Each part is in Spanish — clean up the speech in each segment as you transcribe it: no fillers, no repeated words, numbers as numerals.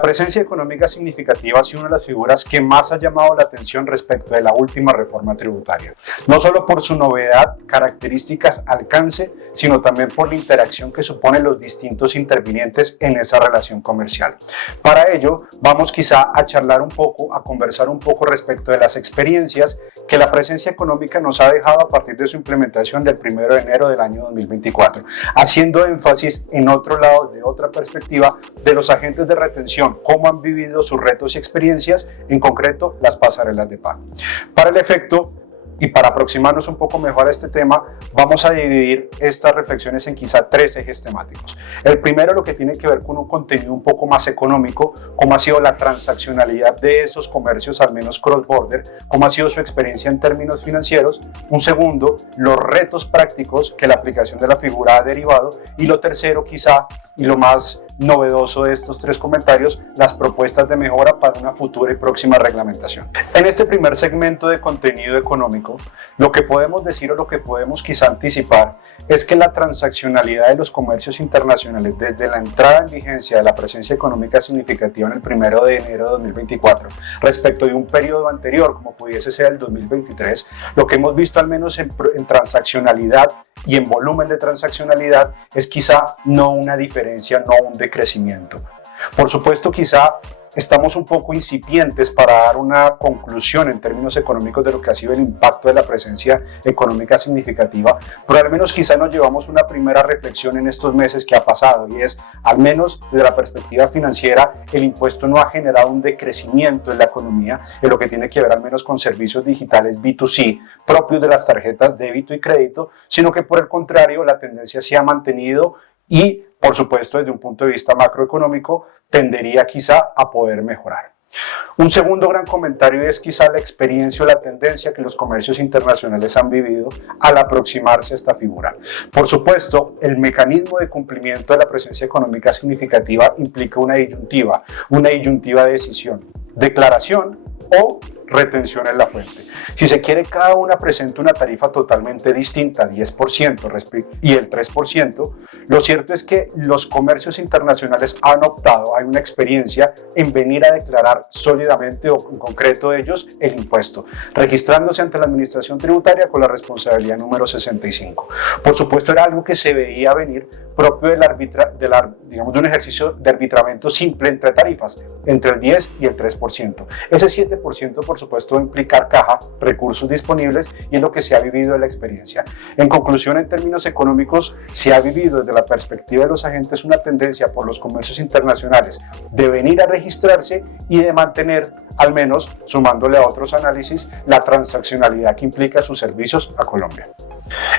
La presencia económica significativa ha sido una de las figuras que más ha llamado la atención respecto de la última reforma tributaria, no solo por su novedad, características, alcance, sino también por la interacción que suponen los distintos intervinientes en esa relación comercial. Para ello, vamos quizá a charlar un poco, a conversar un poco respecto de las experiencias que la presencia económica nos ha dejado a partir de su implementación del 1 de enero del año 2024, haciendo énfasis en otro lado, de otra perspectiva, de los agentes de retención, cómo han vivido sus retos y experiencias, en concreto las pasarelas de pago. Para el efecto, y para aproximarnos un poco mejor a este tema, vamos a dividir estas reflexiones en quizá 3 ejes temáticos. El primero, lo que tiene que ver con un contenido un poco más económico, cómo ha sido la transaccionalidad de esos comercios, al menos cross-border, cómo ha sido su experiencia en términos financieros. Un segundo, los retos prácticos que la aplicación de la figura ha derivado. Y lo tercero, quizá, y lo más novedoso de estos 3 comentarios, las propuestas de mejora para una futura y próxima reglamentación. En este primer segmento de contenido económico, lo que podemos decir o lo que podemos quizá anticipar es que la transaccionalidad de los comercios internacionales desde la entrada en vigencia de la presencia económica significativa en el 1 de enero de 2024 respecto de un periodo anterior como pudiese ser el 2023, lo que hemos visto al menos en transaccionalidad y en volumen de transaccionalidad es quizá no una diferencia, no un decrecimiento. Por supuesto, quizá estamos un poco incipientes para dar una conclusión en términos económicos de lo que ha sido el impacto de la presencia económica significativa, pero al menos quizá nos llevamos una primera reflexión en estos meses que ha pasado, y es, al menos desde la perspectiva financiera, el impuesto no ha generado un decrecimiento en la economía en lo que tiene que ver al menos con servicios digitales B2C propios de las tarjetas débito y crédito, sino que por el contrario la tendencia se ha mantenido y, por supuesto, desde un punto de vista macroeconómico, tendería quizá a poder mejorar. Un segundo gran comentario es quizá la experiencia o la tendencia que los comercios internacionales han vivido al aproximarse a esta figura. Por supuesto, el mecanismo de cumplimiento de la presencia económica significativa implica una disyuntiva de decisión, declaración o retención en la fuente. Si se quiere, cada una presenta una tarifa totalmente distinta, 10% y el 3%. Lo cierto es que los comercios internacionales han optado, hay una experiencia en venir a declarar sólidamente o en concreto ellos el impuesto, registrándose ante la administración tributaria con la responsabilidad número 65. Por supuesto, era algo que se veía venir propio de un ejercicio de arbitramiento simple entre tarifas, entre el 10 y el 3%. Ese 7%, por supuesto, va a implicar caja, recursos disponibles, y es lo que se ha vivido en la experiencia. En conclusión, en términos económicos, se ha vivido desde la perspectiva de los agentes una tendencia por los comercios internacionales de venir a registrarse y de mantener, al menos sumándole a otros análisis, la transaccionalidad que implica sus servicios a Colombia.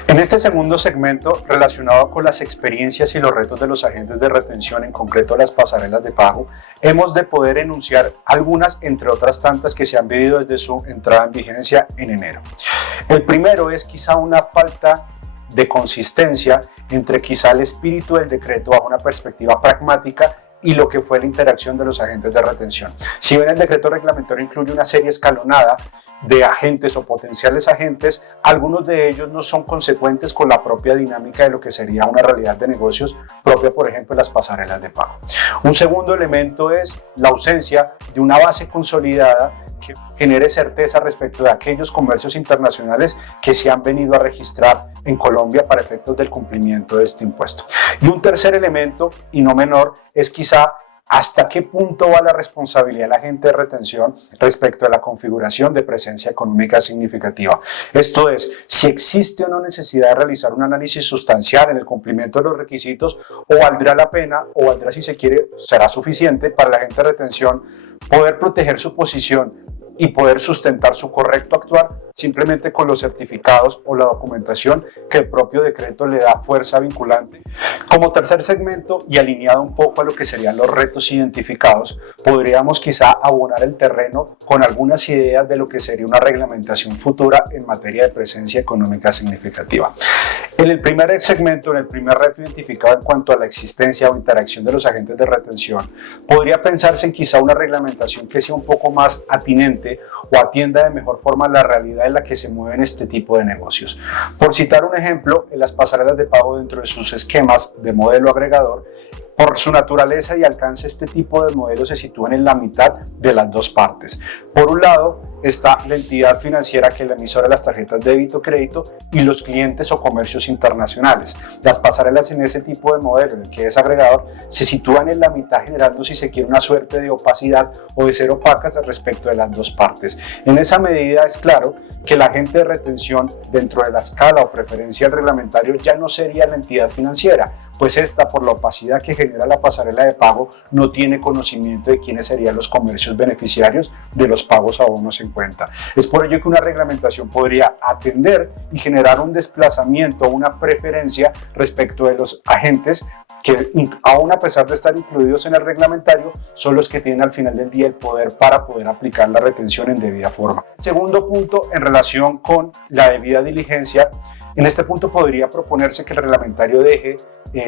En este segundo segmento, relacionado con las experiencias y los retos de los agentes de retención, en concreto las pasarelas de pago, hemos de poder enunciar algunas, entre otras tantas, que se han vivido desde su entrada en vigencia en enero. El primero es quizá una falta de consistencia entre quizá el espíritu del decreto bajo una perspectiva pragmática y lo que fue la interacción de los agentes de retención. Si bien el decreto reglamentario incluye una serie escalonada de agentes o potenciales agentes, algunos de ellos no son consecuentes con la propia dinámica de lo que sería una realidad de negocios propia, por ejemplo, las pasarelas de pago. Un segundo elemento es la ausencia de una base consolidada que genere certeza respecto de aquellos comercios internacionales que se han venido a registrar en Colombia para efectos del cumplimiento de este impuesto. Y un tercer elemento, y no menor, es quizá hasta qué punto va la responsabilidad del agente de retención respecto a la configuración de presencia económica significativa. Esto es, si existe o no necesidad de realizar un análisis sustancial en el cumplimiento de los requisitos, o valdrá la pena, o valdrá, si se quiere, será suficiente para el agente de retención poder proteger su posición y poder sustentar su correcto actuar simplemente con los certificados o la documentación que el propio decreto le da fuerza vinculante. Como tercer segmento, y alineado un poco a lo que serían los retos identificados, podríamos quizá abonar el terreno con algunas ideas de lo que sería una reglamentación futura en materia de presencia económica significativa. En el primer segmento, en el primer reto identificado en cuanto a la existencia o interacción de los agentes de retención, podría pensarse en quizá una reglamentación que sea un poco más atinente o atienda de mejor forma la realidad en la que se mueven este tipo de negocios. Por citar un ejemplo, en las pasarelas de pago, dentro de sus esquemas de modelo agregador, Por su naturaleza y alcance, este tipo de modelos se sitúan en la mitad de las dos partes. Por un lado está la entidad financiera, que es la emisora de las tarjetas de débito o crédito, y los clientes o comercios internacionales. Las pasarelas en ese tipo de modelo, en el que es agregador, se sitúan en la mitad, generando, si se quiere, una suerte de opacidad o de ser opacas respecto de las dos partes. En esa medida es claro que el agente de retención dentro de la escala o preferencia del reglamentario ya no sería la entidad financiera, pues esta, por la opacidad que genera la pasarela de pago, no tiene conocimiento de quiénes serían los comercios beneficiarios de los pagos a bonos en cuenta. Es por ello que una reglamentación podría atender y generar un desplazamiento, una preferencia respecto de los agentes que, aún a pesar de estar incluidos en el reglamentario, son los que tienen al final del día el poder para poder aplicar la retención en debida forma. Segundo punto, en relación con la debida diligencia, en este punto podría proponerse que el reglamentario deje,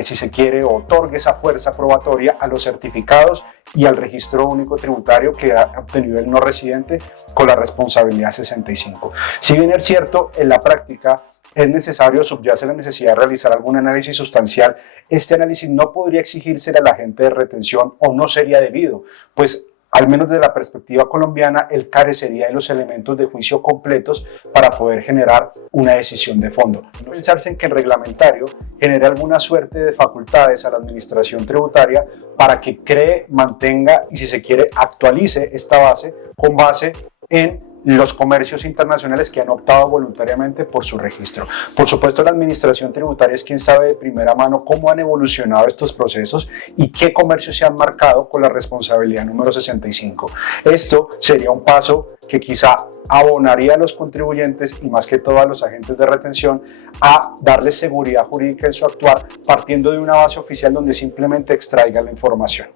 si se quiere, o otorgue esa fuerza probatoria a los certificados y al registro único tributario que ha obtenido el no residente con la responsabilidad 65. Si bien es cierto, en la práctica es necesario, subyace la necesidad de realizar algún análisis sustancial, este análisis no podría exigirse al agente de retención o no sería debido, pues al menos desde la perspectiva colombiana, él carecería de los elementos de juicio completos para poder generar una decisión de fondo. No pensarse en que el reglamentario genere alguna suerte de facultades a la administración tributaria para que cree, mantenga y, si se quiere, actualice esta base con base en los comercios internacionales que han optado voluntariamente por su registro. Por supuesto, la administración tributaria es quien sabe de primera mano cómo han evolucionado estos procesos y qué comercios se han marcado con la responsabilidad número 65. Esto sería un paso que quizá abonaría a los contribuyentes y más que todo a los agentes de retención a darles seguridad jurídica en su actuar, partiendo de una base oficial donde simplemente extraigan la información.